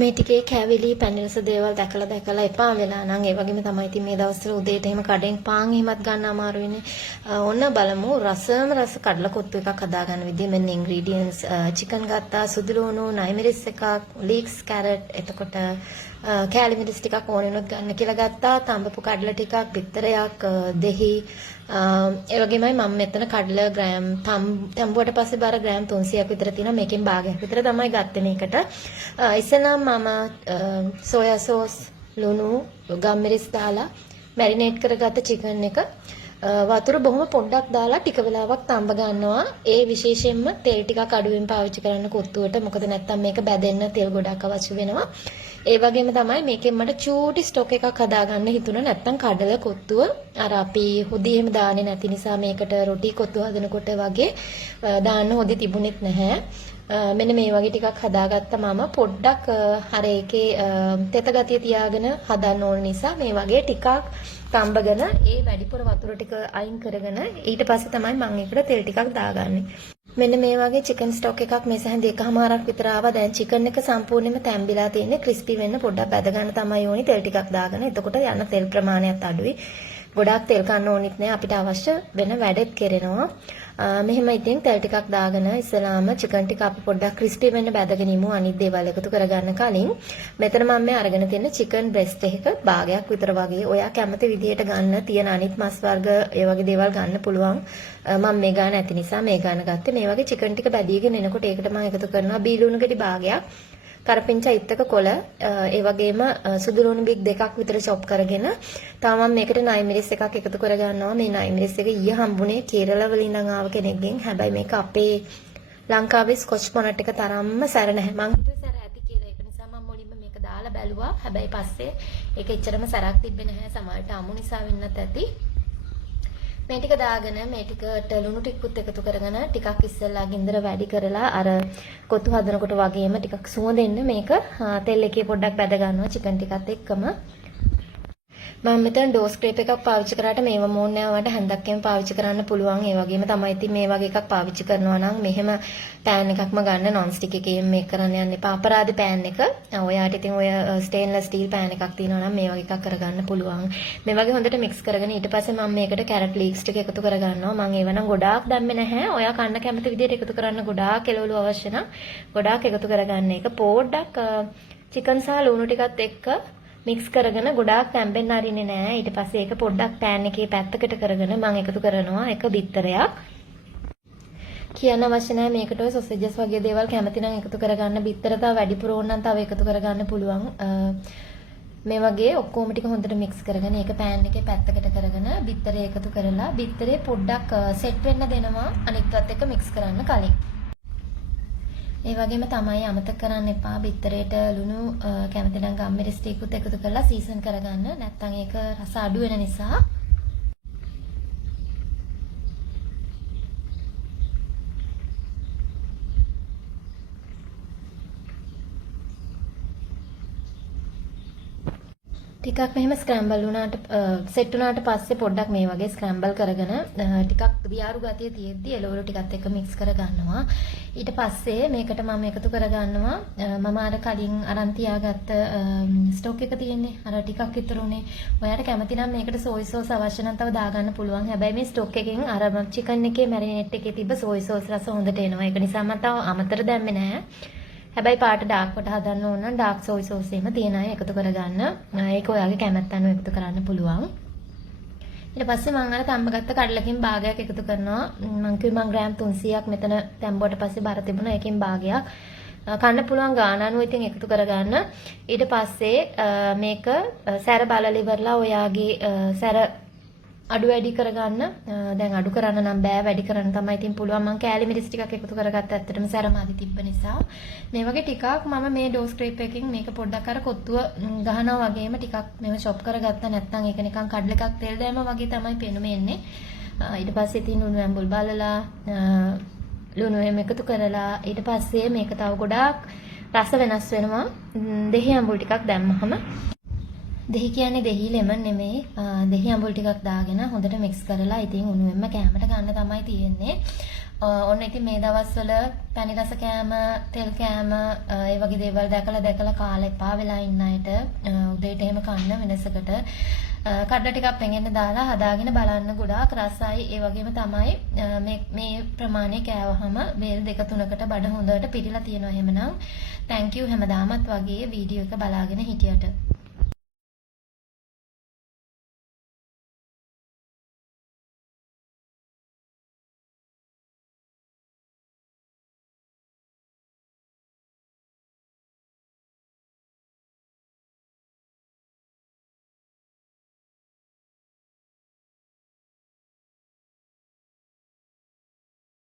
මේ ටිකේ කැවිලි පැණිරස දේවල් දැකලා එපා වෙලා නම් ඒ වගේම තමයි ඉතින් මේ දවස්වල උදේට එහෙම කඩෙන් පාන් එහෙමත් ගන්න අමාරු වෙන්නේ. ඔන්න බලමු රස කඩලා කොත්තු එකක් හදාගන්න විදිය. මෙන්න ඉන්ග්‍රීඩියන්ට්ස් චිකන් ගත්තා, සුදු ලුණු, නයිමිරිස් එකක්, ලීක්ස් කැරට්, එතකොට කෑලි මිරිස් ටිකක් ඕන වුණොත් ගන්න කියලා ගත්තා. තඹපු කඩලා ටිකක්, බිත්තරයක්, දෙහි ඒ වගේමයි මම මෙතන කඩලා ග්‍රෑම් තඹුවට පස්සේ බර ග්‍රෑම් 300ක් විතර තියෙනවා. මේකෙන් භාගයක් විතර තමයි ගත්තේ මේකට. ඉස්සෙල්ලාම මම සෝයා සෝස්, ලුණු, ගම්මිරිස් දාලා මැරිනේට් කරගත්ත චිකන් එක වතුර බොහොම පොඩ්ඩක් දාලා ටික වෙලාවක් තඹ ගන්නවා. ඒ විශේෂයෙන්ම තෙල් ටිකක් අඩුවෙන් පාවිච්චි කරන්න කොත්තුවට. මොකද නැත්තම් මේක බැදෙන්න තෙල් ගොඩක් අවශ්‍ය වෙනවා. ඒ වගේම තමයි මේකෙන් මට චූටි ස්ටොක් එකක් හදාගන්න හිතුණා. නැත්තම් කඩල කොත්තුව අර අපි හොදි එහෙම දාන්නේ නැති නිසා මේකට රොටි කොත්තුව හදනකොට වගේ දාන්න හොදි තිබුණෙත් නැහැ. මෙන්න මේ වගේ ටිකක් හදාගත්තා මම. පොඩ්ඩක් අර ඒකේ තෙත ගතිය තියාගෙන හදන්න ඕන නිසා මේ වගේ ටිකක් තඹගෙන ඒ වැඩිපුර වතුර ටික අයින් කරගෙන ඊට පස්සේ තමයි මම ඒකට තෙල් ටිකක් දාගන්නේ. මෙන්න මේ වගේ චිකන් ස්ටොක් එකක් මේ සැහැන් දෙකමාරක් විතර ආවා. දැන් චිකන් එක සම්පූර්ණයෙන්ම තැම්බිලා තියෙන්නේ. ක්‍රිස්පි වෙන්න පොඩ්ඩක් බැද ගන්න තමයි ඕනි. තෙල් ටිකක් දාගෙන. එතකොට යන තෙල් ප්‍රමාණයත් අඩුයි. ගොඩාක් තෙල් කන්න ඕනෙත් නෑ. අපිට අවශ්‍ය වෙන වැඩෙත් කෙරෙනවා. මෙහෙම ඉතින් තෙල් ටිකක් දාගෙන ඉස්සලාම චිකන් ටික අපි පොඩ්ඩක් ක්‍රිස්පි වෙන්න බැදගෙන ඉමු. අනිත් දේවල් එකතු කරගන්න කලින් මෙතන මම මේ අරගෙන තියෙන චිකන් බ්‍රෙස්ට් එක භාගයක් විතර වගේ. ඔයා කැමති විදිහට ගන්න. තියෙන අනිත් මස් වර්ග ඒ වගේ දේවල් ගන්න පුළුවන්. මම මේ ගාන ඇති නිසා මේ ගාන ගත්තේ. මේ වගේ චිකන් ටික බැදීගෙන එනකොට ඒකට මම එකතු කරනවා බීලුණු ගෙඩි භාගයක්, කරපිංචා ඉත්තක කොළ, ඒ වගේම සුදු ලුණු බික් දෙකක් විතර චොප් කරගෙන තව මම මේකට නයිමිරිස් එකක් එකතු කරගන්නවා. මේ නයිමිරිස් එක ඊය හම්බුනේ කේරළ වල ඉඳන් ආව කෙනෙක්ගෙන්. හැබැයි මේක අපේ ලංකාවේ ස්කොච් බොනට් එක තරම්ම සැර නැහැ. මං හිතුවේ සැර ඇති කියලා. ඒක නිසා මම මුලින්ම මේක දාලා බැලුවා. හැබැයි පස්සේ ඒක එච්චරම සැරක් තිබ්බේ නැහැ. සමහරට අමු නිසා වෙන්නත් ඇති. මේ ටික දාගෙන මේ ටිකට ලුණු ටිකකුත් එකතු කරගෙන ටිකක් ඉස්සෙල්ලා ගින්දර වැඩි කරලා අර කොත්තු හදනකොට වගේම ටිකක් සුවඳෙන්න මේක තෙල් එකේ පොඩ්ඩක් බැද ගන්නවා චිකන් ටිකත් එක්කම. මම මෙතන ඩෝ ස්ක්‍රේප් එකක් පාවිච්චි කරාට මේව මෝන් නැවට හැන්දක්කෙන් පාවිච්චි කරන්න පුළුවන්. ඒ වගේම තමයි ඉතින් මේ වගේ එකක් පාවිච්චි කරනවා නම් මෙහෙම පෑන් එකක්ම ගන්න. නොන් ස්ටික් එකකින් මේක කරන්න යන්න එපා. අපරාධ පෑන් එක. ඔයාට ඉතින් ඔය ස්ටේන්ලස් ස්ටීල් පෑන් එකක් තියෙනවා නම් මේ වගේ එකක් කරගන්න පුළුවන්. මේ වගේ හොඳට මික්ස් කරගෙන ඊට පස්සේ මම මේකට කැරට් ලීක්ස් ටික එකතු කරගන්නවා. මම ඒව නම් ගොඩාක් දැම්මේ නැහැ. ඔයා කන්න කැමති විදිහට එකතු කරන්න ගොඩාක් එළවලු අවශ්‍ය නම් ගොඩාක් එකතු කරගන්න. ඒක පොඩ්ඩක් චිකන් සහ ලුණු ටිකත් එක්ක මික්ස් කරගෙන ගොඩාක් තැම්බෙන්න අරින්නේ නැහැ. ඊට පස්සේ ඒක පොඩ්ඩක් පෑන් එකේ පැත්තකට කරගෙන මම එකතු කරනවා එක බිත්තරයක්. කියන්න අවශ්‍ය නැහැ මේකට ඔය සොසේජස් වගේ දේවල් කැමති නම් එකතු කරගන්න. බිත්තර තව වැඩිපුර ඕන නම් තව එකතු කරගන්න පුළුවන්. මේ වගේ ඔක්කොම ටික හොඳට මික්ස් කරගෙන ඒක පෑන් එකේ පැත්තකට කරගෙන බිත්තරේ එකතු කරලා බිත්තරේ පොඩ්ඩක් සෙට් වෙන්න දෙනවා අනිත්වත් එක්ක මික්ස් කරන්න කලින්. ඒ වගේම තමයි අමතක කරන්න එපා බිත්තරේට ලුණු කැමති නම් ගම්මිරිස් ටිකකුත් එකතු කරලා සීසන් කරගන්න. නැත්නම් ඒක රස අඩු වෙන නිසා. ටිකක් මෙහෙම ස්ක්‍රැම්බල් වුණාට සෙට් වුණාට පස්සේ පොඩ්ඩක් මේ වගේ ස්ක්‍රැම්බල් කරගෙන ටිකක් දියාරු ගතිය තියෙද්දි එළවලු ටිකත් එක්ක මික්ස් කරගන්නවා. ඊට පස්සේ මේකට මම එකතු කරගන්නවා මම අර කලින් අරන් තියාගත්ත ස්ටොක් එක තියෙන්නේ. අර ටිකක් විතරුනේ. ඔයාලට කැමති නම් මේකට සෝයි සෝස් අවශ්‍ය නම් තව දාගන්න පුළුවන්. හැබැයි මේ ස්ටොක් එකෙන් අර චිකන් එකේ මැරිනේට් එකේ තිබ්බ සෝයි සෝස් රස හොඳට එනවා. ඒක නිසා මම තව අමතර දැම්මේ නැහැ. හැබැයි පාට ඩාර්ක් කොට හදන්න ඕන නම් ඩාර්ක් සෝයි සෝස් එකම තියෙන අය එකතු කරගන්න. ඒක ඔයාගේ කැමැත්ත අනුව එකතු කරන්න පුළුවන්. ඊට පස්සේ මම අර තම්බගත්ත කඩලකින් භාගයක් එකතු කරනවා. මම කිව්වේ මම ග්‍රෑම් 300ක් මෙතන තැම්බුවට පස්සේ බර තිබුණා. ඒකෙන් භාගයක් කන්න පුළුවන් ගාන අනුව ඉතින් එකතු කරගන්න. ඊට පස්සේ මේක සැර බලලා ඉවරලා ඔයාගේ සැර අඩු වැඩි කරගන්න. දැන් අඩු කරන්න නම් බෑ, වැඩි කරන්න තමයි ඉතින් පුළුවන්. මම කෑලි මිරිස් ටිකක් එකතු කරගත්ත ඇත්තටම සැරමාදි තිබ්බ නිසා. මේ වගේ ටිකක් මම මේ ඩෝ ස්ක්‍රේප් එකකින් මේක පොඩ්ඩක් අර කොත්තුව ගහනවා වගේම ටිකක් මේව චොප් කරගත්තා. නැත්නම් ඒක නිකන් කඩල එකක් තෙල් දැම්මා වගේ තමයි පෙනුම එන්නේ. ඊට පස්සේ ඉතින් ලුණු ඇඹුල් බලලා ලුණු එහෙම එකතු කරලා ඊට පස්සේ මේක තව ගොඩාක් රස වෙනස් වෙනවා. දෙහි ඇඹුල් ටිකක් දැම්මහම දෙහි කියන්නේ දෙහි ලෙමන් නෙමෙයි. දෙහි අඹුල් ටිකක් දාගෙන හොඳට මික්ස් කරලා ඉතින් උණුවෙන්ම කෑමට ගන්න තමයි තියෙන්නේ. ඔන්න ඉතින් මේ දවස්වල පැණි රස කෑම, තෙල් කෑම ඒ වගේ දේවල් දැකලා කාලා එපා වෙලා ඉන්න අයට උදේට එහෙම කන්න වෙනසකට කඩලා ටිකක් පෙඟෙන්න දාලා හදාගෙන බලන්න ගොඩාක් රසයි. ඒ වගේම තමයි මේ ප්‍රමාණය කෑවහම බේල් 2-3කට බඩ හොඳට පිරීලා තියෙනවා. එහෙමනම් thank you හැමදාමත් වගේ වීඩියෝ එක බලාගෙන හිටියට.